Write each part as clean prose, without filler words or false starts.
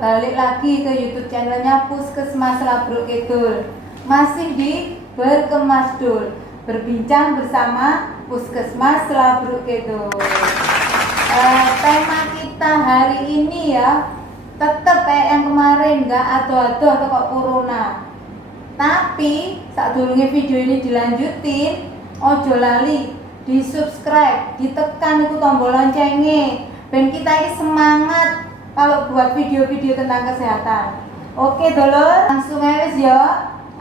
balik lagi ke YouTube channelnya Puskesmas Labruk Kidul. Masih di Berkemasdul, berbincang bersama Puskesmas Labruk Kidul. Tema kita hari ini ya, tetap kayak yang kemarin, nggak ado-ado atau kok corona. Tapi saat dulunya video ini dilanjutin, ojo lali di subscribe, ditekan itu tombol loncengnya, ben kita ini semangat kalau buat video-video tentang kesehatan. Oke dulur, langsung aja ya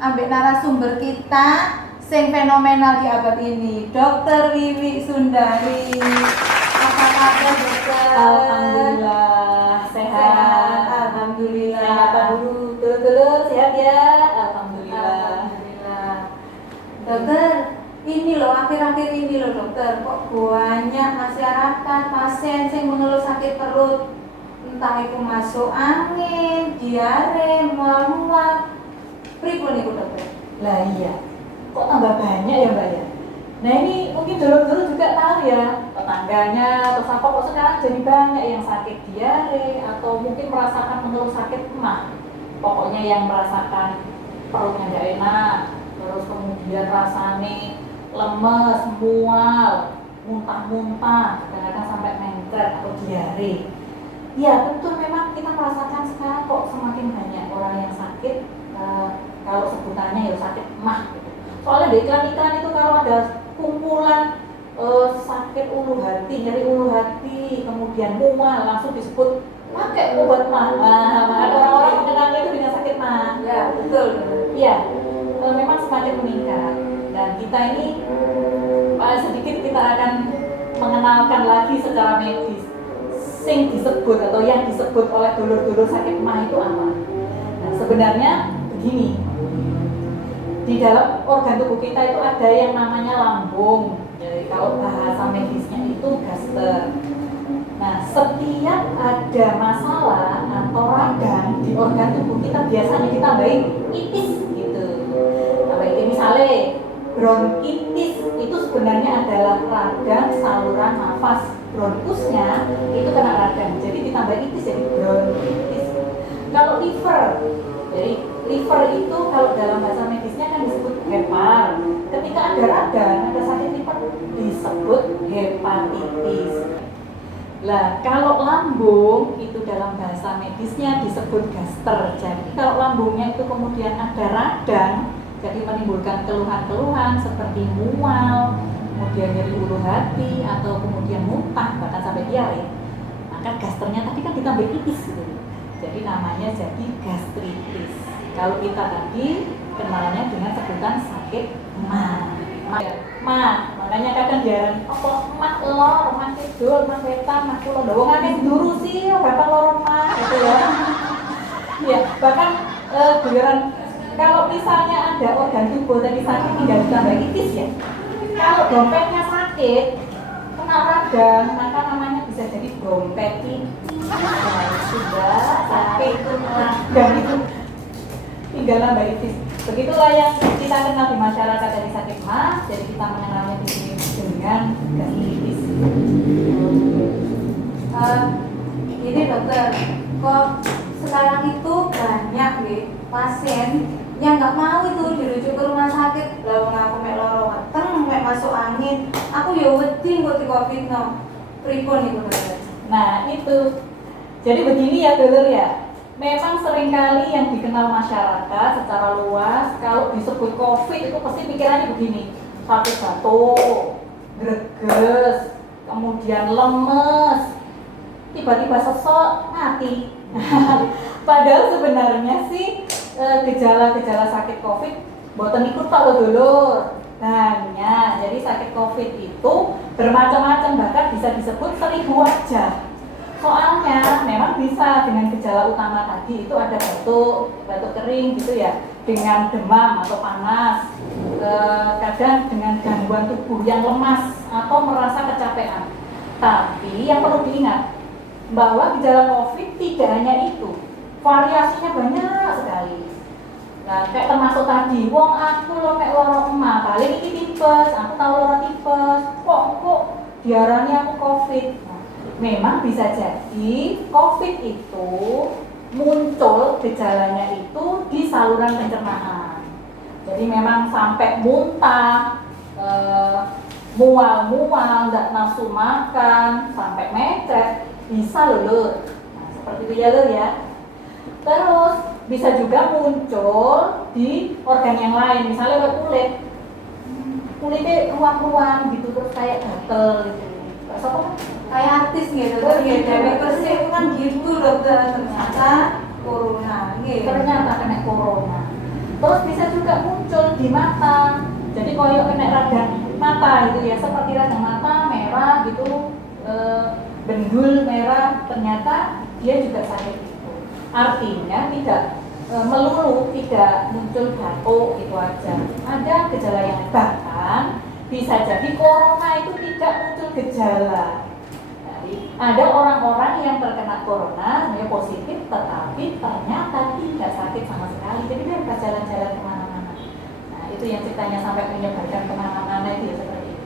ambil narasumber kita sing fenomenal di abad ini, Dr. Wiwi Sundari. Apa kabar dokter? Alhamdulillah sehat. Alhamdulillah. Apa dulu dulur sehat ya? Alhamdulillah. Dokter, ini loh akhir-akhir ini loh dokter, kok banyak masyarakat pasien yang mengeluh sakit perut, entah itu masuk angin, diare, mual-mual. Pripun niku dokter? Lah iya. Kok tambah banyak ya Mbak ya? Nah ini mungkin dulu juga tahu ya tetangganya atau siapa kok sekarang jadi banyak yang sakit diare atau mungkin merasakan mengeluh sakit emah. Pokoknya yang merasakan perutnya nggak enak, terus kemudian rasanya lemes, mual, muntah-muntah, kadang-kadang sampai mencret atau diare. Ya betul, memang kita merasakan sekarang kok semakin banyak orang yang sakit, kalau sebutannya ya sakit emah gitu. Soalnya di iklan-iklan itu kalau ada kumpulan sakit ulu hati, nyeri ulu hati, kemudian mual, langsung disebut pakai obat mah. Ada orang-orang mengenalnya itu dengan sakit mah. Ya betul. Iya, memang semakin meningkat. Dan kita ini sedikit kita akan mengenalkan lagi secara medis sing disebut atau yang disebut oleh dulur-dulur sakit mah itu apa. Nah sebenarnya begini, di dalam organ tubuh kita itu ada yang namanya lambung. Jadi kalau bahasa medisnya itu gaster. Nah setiap ada masalah atau radang di organ tubuh kita biasanya ditambahin itis gitu. Tambahin misalnya bronkitis itu sebenarnya adalah radang saluran nafas. Bronkusnya itu kena radang, jadi ditambah itis jadi bronkitis. Kalau liver, jadi liver itu kalau dalam bahasa medisnya kan disebut hepar. Ketika ada radang, ada sakit liver disebut hepatitis. Lah kalau lambung itu dalam bahasa medisnya disebut gaster. Jadi kalau lambungnya itu kemudian ada radang, jadi menimbulkan keluhan-keluhan seperti mual, kemudian nyeri ulu hati atau kemudian muntah bahkan sampai diare, maka gasternya tadi kan ditambah itis gitu. Jadi namanya jadi gastritis. Kalau kita tadi kenalnya dengan sebutan sakit mah. Makanya kadang jarang apa mah lor, mah kidul, mah wetan, mah kulon. Wong akeh nduru sih gampang lor mah gitu ya. Ya, bahkan giliran kalau misalnya ada organ tubuh tadi sakit tinggal ditambah itis ya. Kalau dompetnya sakit, kena radang, maka namanya bisa jadi dompetitis. Nah, sudah sakit itu radang itu tinggal nambah itis. Begitulah yang kita kenal di masyarakat dari sakit mah, jadi kita mengenalnya di sini dengan gastritis. Ini dokter, kok sekarang itu banyak nih pasien yang nggak mau itu dirujuk ke rumah sakit. Lalu aku mek loro weteng, mek masuk angin, aku ya wedi kok di covid no. Pripun itu dokter? Nah itu, jadi begini ya dulur ya. Memang seringkali yang dikenal masyarakat secara luas kalau disebut COVID itu pasti pikirannya begini, sakit batuk, greges, kemudian lemes, tiba-tiba sesek, mati. Padahal sebenarnya sih gejala-gejala sakit COVID boten ikut Pak dulur. Hanya jadi sakit COVID itu bermacam-macam, bahkan bisa disebut 1000 wajah. Soalnya memang bisa dengan gejala utama tadi itu ada batuk kering gitu ya, dengan demam atau panas, kadang dengan gangguan tubuh yang lemas atau merasa kecapean. Tapi yang perlu diingat bahwa gejala COVID tidak hanya itu, variasinya banyak sekali. Nah, kayak termasuk tadi, wong aku lo mek loro emah, paling iki tipes, aku tahu loro tipes, kok diarani aku COVID. Memang bisa jadi COVID itu muncul gejalanya itu di saluran pencernaan. Jadi memang sampai muntah, mual-mual, nggak nafsu makan, sampai mecet, bisa lho. Nah, seperti itu ya lho ya. Terus bisa juga muncul di organ yang lain, misalnya kulitnya ruam-ruam gitu, terus kayak gatel gitu. Sopo Kayak artis gitu, terus ya dari Persik itu kan gitu dokter, ternyata corona gitu. ternyata kena corona. Terus bisa juga muncul di mata. Jadi koyok kena radang mata gitu ya, seperti radang mata merah gitu, bendul merah, ternyata dia juga sakit itu. Artinya tidak melulu tidak muncul batuk itu aja. Ada gejala yang bahkan bisa jadi corona itu tidak muncul gejala. Jadi ada orang-orang yang terkena corona sebenarnya positif, tetapi ternyata tidak sakit sama sekali. Jadi bebas jalan-jalan kemana-mana. Nah itu yang ceritanya sampai menyebarkan kemana-mana itu ya seperti itu.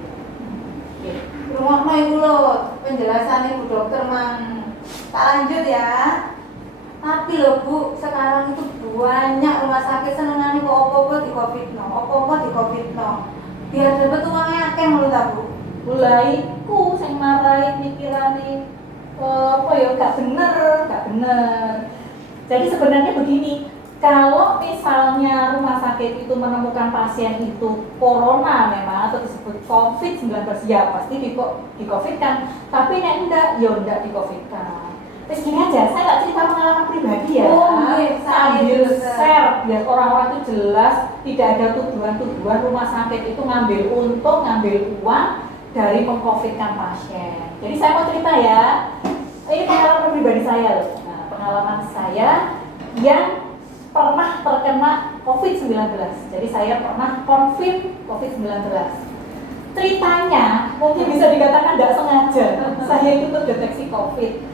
Oke. Rumah ibu lo penjelasan ibu dokter mang. Tak lanjut ya. Tapi loh Bu, sekarang itu banyak rumah sakit senengane kok opo-opo di Covid-no, opo-opo di Covid-no. Biar dapat uangnya akeh lho ta Bu. Mulai ku sing marai pikirane apa ya gak bener. Jadi sebenarnya begini, kalau misalnya rumah sakit itu menemukan pasien itu corona memang atau disebut COVID-19 ya pasti di COVID kan, tapi nek enggak ya enggak di COVID kan. Terus gini aja, saya nggak cerita pengalaman pribadi ya, sambil share biar orang-orang itu jelas tidak ada tuduhan-tuduhan rumah sakit itu ngambil untung, ngambil uang dari mengcovidkan pasien. Jadi saya mau cerita ya, ini pengalaman pribadi saya loh. Nah, pengalaman saya yang pernah terkena COVID-19. Jadi saya pernah confirm COVID-19. Ceritanya mungkin bisa dikatakan tidak sengaja, saya itu terdeteksi COVID.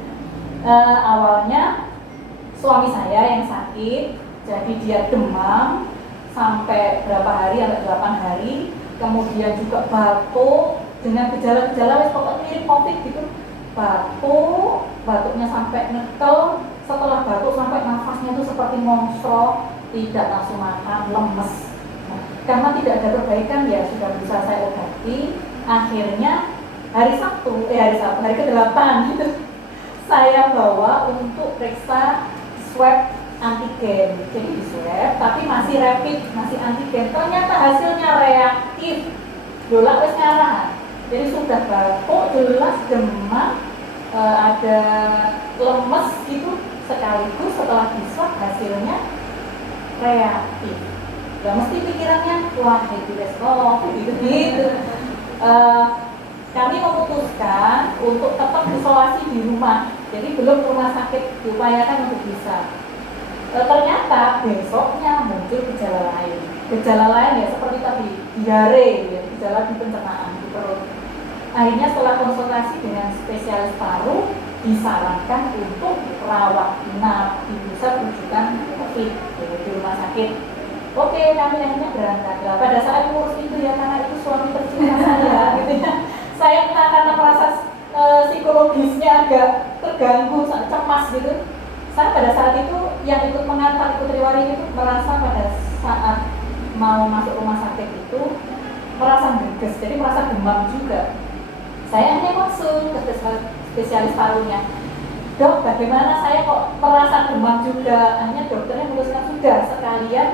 Awalnya suami saya yang sakit, jadi dia demam sampai berapa hari, sampai 8 hari, kemudian juga batuk dengan gejala-gejala wis pokoknya mirip COVID gitu, batuknya sampai nekel, setelah batuk sampai nafasnya itu seperti monsro, tidak nafsu makan, lemes. Nah, karena tidak ada perbaikan ya sudah bisa saya obati, akhirnya hari ke-8 gitu saya bawa untuk periksa swab antigen. Jadi di swab tapi masih rapid, masih antigen. Ternyata hasilnya reaktif. Dolak wis ngarah. Jadi sudah batuk, jelas demam, ada lemes gitu sekaligus setelah di swab hasilnya reaktif. Ya mesti pikirannya wah itu gitu. Kami memutuskan untuk tetap isolasi di rumah. Jadi belum rumah sakit diupayakan untuk bisa. Ternyata besoknya muncul gejala lain. Gejala lain ya seperti tadi diare, ya, gejala di pencernaan di perut. Akhirnya setelah konsultasi dengan spesialis paru disarankan untuk rawat inap di pusat rujukan COVID di rumah sakit. Oke, kami akhirnya berangkat. Nah, pada saat ngurus itu ya karena itu suami tercinta saya, gitu ya. Saya karena merasa psikologisnya agak terganggu, cemas gitu. Saya pada saat itu yang ikut mengantar Putri Waring itu merasa pada saat mau masuk rumah sakit itu merasa greges, jadi merasa demam juga. Saya hanya konsul ke spesialis parunya. Dok, bagaimana saya kok merasa demam juga? Akhirnya dokternya memutuskan sudah sekalian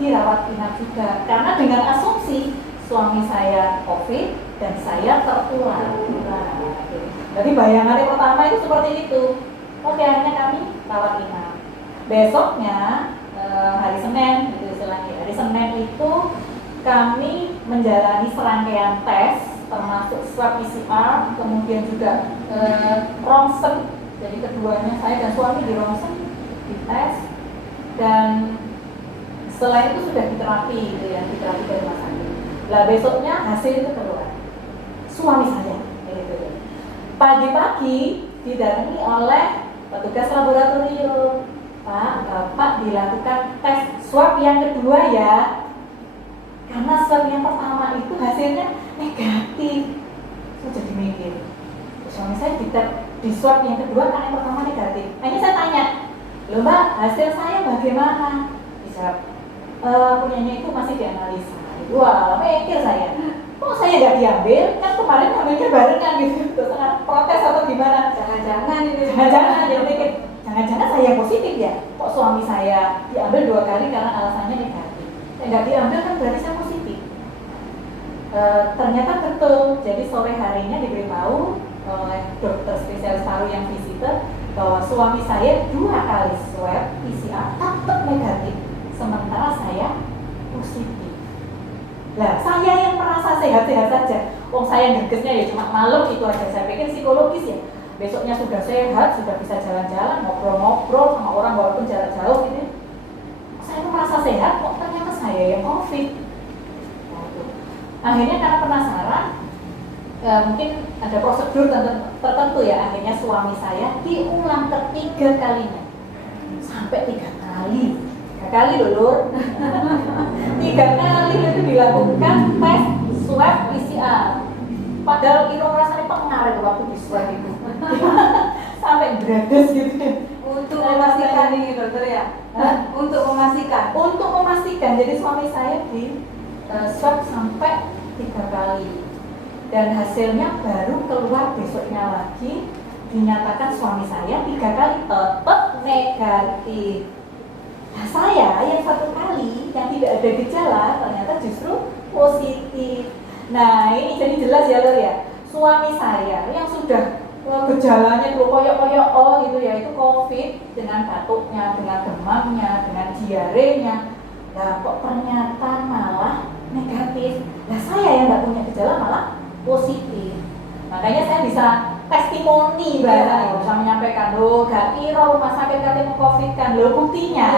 dirawat inap juga. Karena dengan asumsi suami saya COVID dan saya tertular. Jadi bayangannya pertama itu seperti itu. Oke, akhirnya kami rawat inap. Besoknya hari Senin, gitu istilahnya. Hari Senin itu kami menjalani serangkaian tes, termasuk swab PCR, kemudian juga ronsen. Jadi keduanya saya dan suami di ronsen, dites, dan setelah itu sudah diterapi, gitu ya, diterapi dari rumah sakit. Lah besoknya hasil itu keluar. Suami saya, gitu ya. Pagi-pagi didatangi oleh petugas laboratorium. Pak, Bapak dilakukan tes swab yang kedua ya. Karena swab yang pertama itu hasilnya negatif. Saya jadi mikir. Suami saya di swab yang kedua kan yang pertama negatif. Akhirnya saya tanya, Loh Mbak, hasil saya bagaimana? Dijawab, punyanya itu masih dianalisa. Wah, mikir saya, kok saya nggak diambil? Kan kemarin ambilnya barengan gitu. Terus protes atau gimana? Jangan-jangan ini. Jangan-jangan dia mikir, jangan-jangan saya positif ya? Kok suami saya diambil 2 kali karena alasannya negatif? Nggak diambil kan berarti saya positif. Ternyata betul. Jadi sore harinya diberitahu oleh dokter spesialis paru yang visitor bahwa suami saya 2 kali swab PCR tetap negatif, sementara saya positif. Lah, saya yang merasa sehat-sehat saja. Wong saya gergesnya ya cuma malam itu aja. Saya pikir psikologis ya. Besoknya sudah sehat, sudah bisa jalan-jalan, ngobrol-ngobrol sama orang walaupun jarak jauh gitu. Saya merasa sehat, kok ternyata saya yang COVID. Nah, itu. Akhirnya karena penasaran, mungkin ada prosedur tertentu ya. Akhirnya suami saya diulang ketiga kalinya, sampai 3 kali. 3 kali loh Lur. 3 kali itu dilakukan tes swab PCR. Padahal itu rasanya pengaruh waktu di swab itu. Sampai beredes gitu. Untuk memastikan ini dokter ya? Untuk memastikan? Untuk memastikan, jadi suami saya di swab sampai 3 kali. Dan hasilnya baru keluar besoknya lagi, dinyatakan suami saya 3 kali tetap negatif. Nah saya yang 1 kali yang tidak ada gejala ternyata justru positif. Nah ini jadi jelas ya Lur ya, suami saya yang sudah gejalanya tuh koyok-koyok gitu ya, itu COVID dengan batuknya, dengan demamnya, dengan diarenya. Nah kok ternyata malah negatif. Nah saya yang nggak punya gejala malah positif. Makanya saya bisa testimoni bahasa bisa menyampaikan, loh gak kira rumah sakit katanya COVID kan, loh buktinya,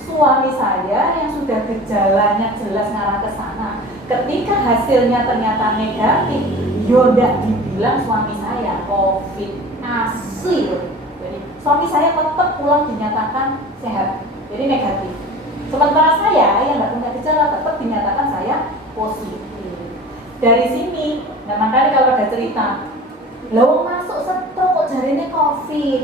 suami saya yang sudah gejalanya jelas ngarah ke sana, ketika hasilnya ternyata negatif, yo ndak dibilang suami saya COVID asli loh. Jadi suami saya tetap pulang dinyatakan sehat, jadi negatif. Sementara saya yang nggak punya gejala tetap dinyatakan saya positif. Dari sini, nah makanya kalau ada cerita, lo masuk stroke kok jarine COVID,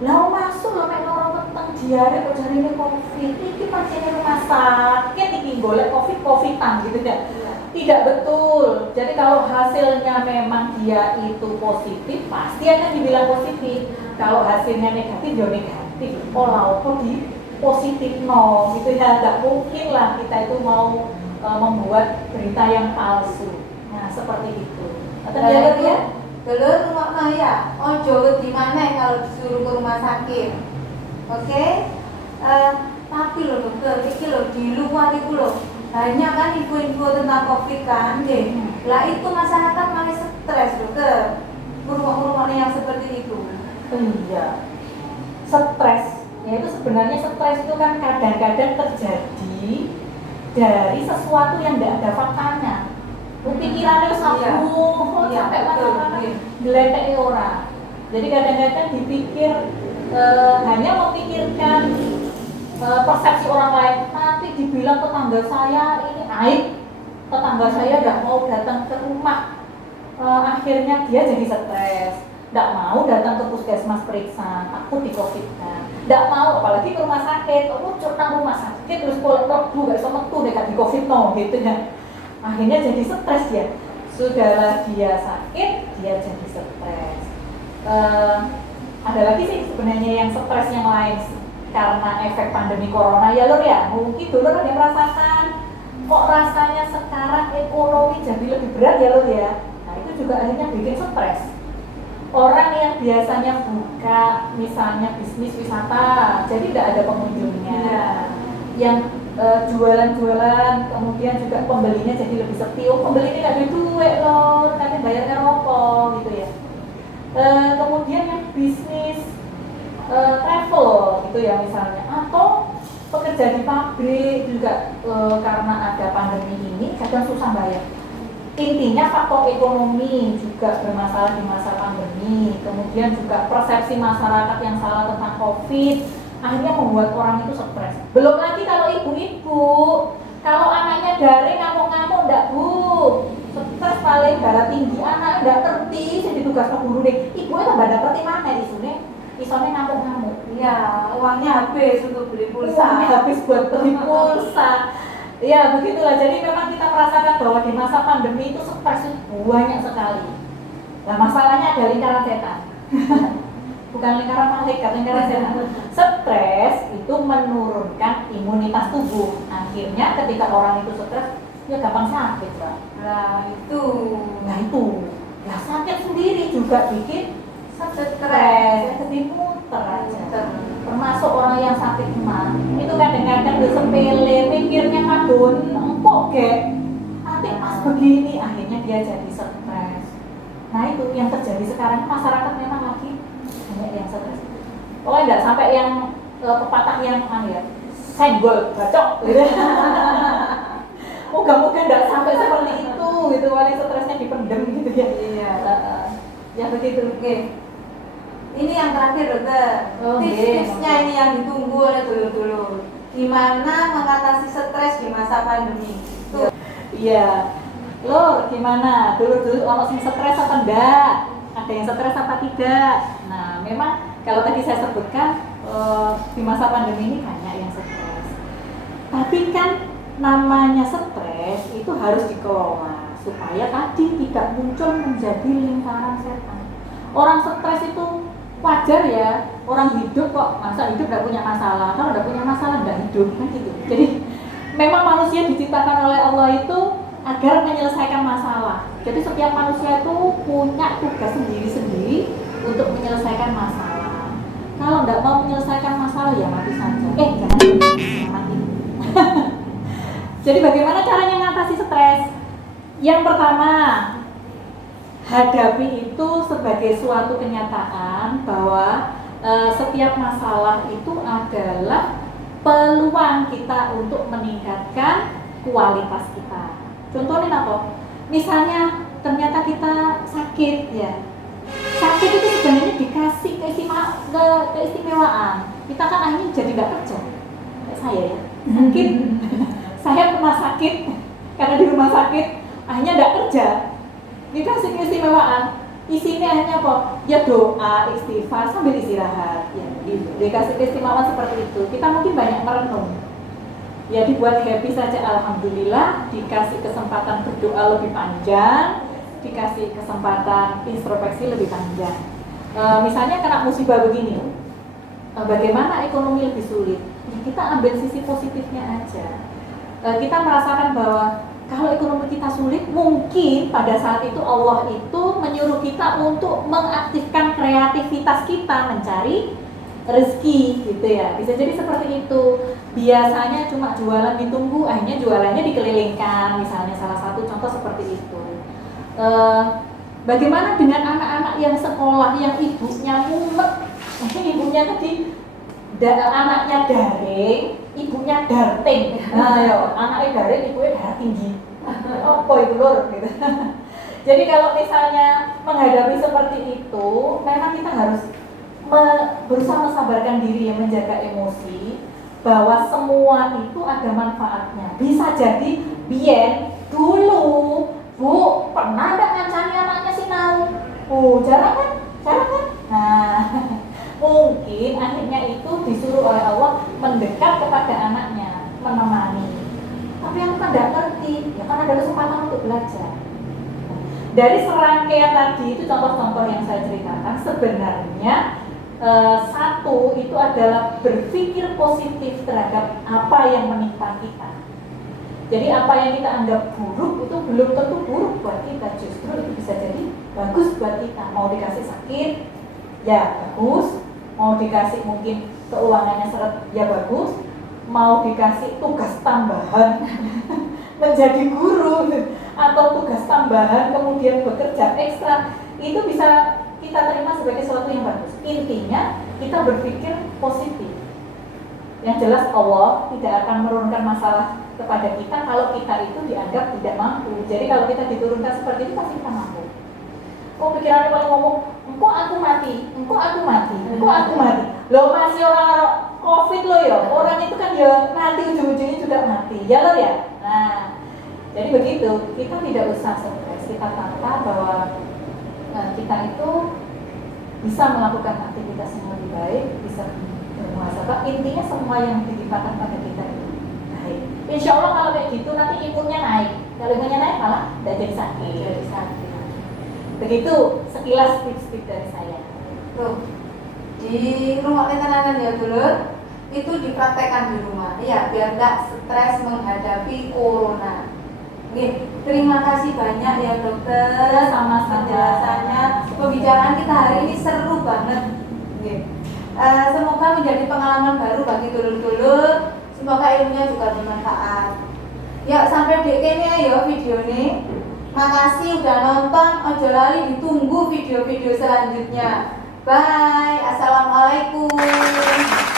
lo masuk lo mek loro weteng diare kok jarine COVID, ini pasiennya rumah sakit, ini golek COVID-COVIDan gitu ya. Tidak betul. Jadi kalau hasilnya memang dia itu positif, pasti akan dibilang positif. Kalau hasilnya negatif, ya negatif. Walaupun di positif no, gitu ya, nggak mungkin lah kita itu mau membuat berita yang palsu. Nah seperti itu. Jalur ya, jalur rumah maya. Ojo di mana kalau disuruh ke rumah sakit. Oke? Tapi loh dokter, ini loh di luar itu loh banyak kan info-info tentang COVID kan, lah itu masyarakat malah stres dokter. Rumah-rumah yang seperti itu. Iya. Stres. Ya itu sebenarnya stres itu kan kadang-kadang terjadi dari sesuatu yang tidak ada faktanya. Pikirannya sabu, sampai mana-mana geletek orang. Jadi kadang-kadang dipikir hanya memikirkan persepsi orang lain. Nanti dibilang tetangga saya ini aib, tetangga saya nggak mau datang ke rumah. Akhirnya dia jadi stres. Nggak mau datang ke puskesmas periksa, takut di COVID kan. Nggak mau, apalagi ke rumah sakit. Curang rumah sakit terus pulang rebu, nggak bisa metu dekat di COVID no, gitu ya. Akhirnya jadi stres ya. Sudahlah dia sakit, dia jadi stres. Ada lagi sih sebenarnya yang stres yang lain karena efek pandemi corona ya Lur ya. Mungkin dulu ada yang merasakan kok rasanya sekarang ekonomi jadi lebih berat ya Lur ya. Nah itu juga akhirnya bikin stres. Orang yang biasanya buka misalnya bisnis wisata, jadi tidak ada pengunjungnya. Yang jualan-jualan, kemudian juga pembelinya jadi lebih sepi. Pembelinya nggak ada duit loh, nanti bayarnya rokok gitu ya. Kemudian yang bisnis travel gitu ya misalnya, atau pekerja di pabrik juga karena ada pandemi ini kadang susah bayar. Intinya faktor ekonomi juga bermasalah di masa pandemi, kemudian juga persepsi masyarakat yang salah tentang COVID akhirnya membuat orang itu stres. Belum lagi kalau ibu-ibu, kalau anaknya daring ngamuk-ngamuk enggak Bu, stres paling darah tinggi, anak enggak ngerti, jadi tugas ke guru deh. Ibu itu enggak ngerti mana isune ngamuk-ngamuk. Iya, uangnya habis untuk beli pulsa. Uangnya habis buat beli pulsa. Ya begitulah, jadi memang kita merasakan bahwa di masa pandemi itu stres itu banyak sekali. Nah masalahnya ada lingkaran setan. Bukan lingkaran malaikat, lingkaran setan. Stres itu menurunkan imunitas tubuh. Akhirnya ketika orang itu stres, ya gampang sakit, Mbak. Nah itu. Ya sakit sendiri juga bikin stres, jadi muter aja. Termasuk orang yang sakit mah, itu kadang-kadang udah sepele, mikirnya kadon, empok gek. Nanti pas begini, akhirnya dia jadi stres. Nah itu yang terjadi sekarang, masyarakat memang lagi banyak yang stres. Pokoknya nggak sampai yang pepatah yang ya, senggol, bacok gitu. Moga-moga nggak sampai seperti itu gitu, paling stresnya dipendem gitu ya. Iya. Ya begitu. Oke. Ini yang terakhir dokter. Tips-tipsnya ini yang ditunggu oleh dulur-dulur. Gimana mengatasi stres di masa pandemi? Iya. Lur, gimana? Dulur-dulur kalau sing stres apa enggak? Ada yang stres apa tidak? Nah, memang kalau tadi saya sebutkan di masa pandemi ini banyak yang stres. Tapi kan namanya stres itu harus dikelola supaya tadi tidak muncul menjadi lingkaran setan. Orang stres itu wajar ya, orang hidup kok masa hidup tidak punya masalah, kalau tidak punya masalah tidak hidup kan gitu. Jadi memang manusia diciptakan oleh Allah itu agar menyelesaikan masalah. Jadi setiap manusia itu punya tugas sendiri-sendiri untuk menyelesaikan masalah. Kalau tidak mau menyelesaikan masalah ya mati saja. Jangan mati. Jadi bagaimana caranya mengatasi stres? Yang pertama, hadapi itu sebagai suatu kenyataan bahwa setiap masalah itu adalah peluang kita untuk meningkatkan kualitas kita. Contohnya apa? Misalnya ternyata kita sakit ya. Sakit itu sebenarnya dikasih keistimewaan. Kita kan akhirnya jadi nggak kerja. Kayak saya ya, sakit. Saya pernah sakit karena di rumah sakit akhirnya nggak kerja. Dikasih keistimewaan, isinya hanya apa? Ya doa, istighfar sambil istirahat. Ya, dikasih keistimewaan seperti itu. Kita mungkin banyak merenung. Ya dibuat happy saja, alhamdulillah. Dikasih kesempatan berdoa lebih panjang, dikasih kesempatan introspeksi lebih panjang. Misalnya kena musibah begini, bagaimana ekonomi lebih sulit? Ya, kita ambil sisi positifnya aja. Kita merasakan bahwa kalau ekonomi kita sulit, mungkin pada saat itu Allah itu menyuruh kita untuk mengaktifkan kreativitas kita mencari rezeki gitu ya. Bisa jadi seperti itu. Biasanya cuma jualan ditunggu, akhirnya jualannya dikelilingkan. Misalnya salah satu contoh seperti itu. Bagaimana dengan anak-anak yang sekolah yang ibunya mumet? Ibunya tadi anaknya daring, ibunya darting. Nah, yo, anaknya daring, ibunya darah tinggi. Apa itu lur? Gitu. Jadi kalau misalnya menghadapi seperti itu, memang kita harus berusaha mensabarkan diri, ya, menjaga emosi, bahwa semua itu ada manfaatnya. Bisa jadi biyen dulu Bu pernah nggak ngancani anaknya sinau? Jarang kan? Nah. Mungkin akhirnya itu disuruh oleh Allah mendekat kepada anaknya, menemani. Tapi yang kan tidak ngerti, ya kan ada kesempatan untuk belajar. Dari serangkaian tadi itu contoh-contoh yang saya ceritakan, sebenarnya satu itu adalah berpikir positif terhadap apa yang menimpa kita. Jadi apa yang kita anggap buruk itu belum tentu buruk buat kita, justru itu bisa jadi bagus buat kita. Mau dikasih sakit, ya bagus. Mau dikasih mungkin keuangannya seret, ya bagus. Mau dikasih tugas tambahan menjadi guru atau tugas tambahan kemudian bekerja ekstra, itu bisa kita terima sebagai sesuatu yang bagus. Intinya kita berpikir positif. Yang jelas Allah tidak akan menurunkan masalah kepada kita kalau kita itu dianggap tidak mampu. Jadi kalau kita diturunkan seperti itu pasti kita mampu. Kok pikirannya kalau ngomong, engkau aku mati. Lo masih orang COVID lo ya, orang itu kan ya mati, ujung-ujungnya juga mati. Ya lo ya. Nah, jadi begitu. Kita tidak usah stres. Kita tata bahwa kita itu bisa melakukan aktivitas yang lebih baik, bisa bermuhasabah. Intinya semua yang ditimpakan pada kita itu baik. Insya Allah kalau kayak gitu nanti imunnya naik. Kalau imunnya naik malah tidak jadi sakit. Begitu sekilas tips-tips dari saya. Tuh, di rumah tenanan ya dulur, itu dipraktekkan di rumah, ya biar nggak stres menghadapi corona. Oke, terima kasih banyak ya dokter, Sama-sama. penjelasannya. Pembicaraan kita hari ini seru banget. Oke. Semoga menjadi pengalaman baru bagi dulur-dulur. Semoga ilmunya juga bermanfaat. Ya sampai di sini ya video ini. Makasih udah nonton. Ojo lali ditunggu video-video selanjutnya. Bye. Assalamualaikum.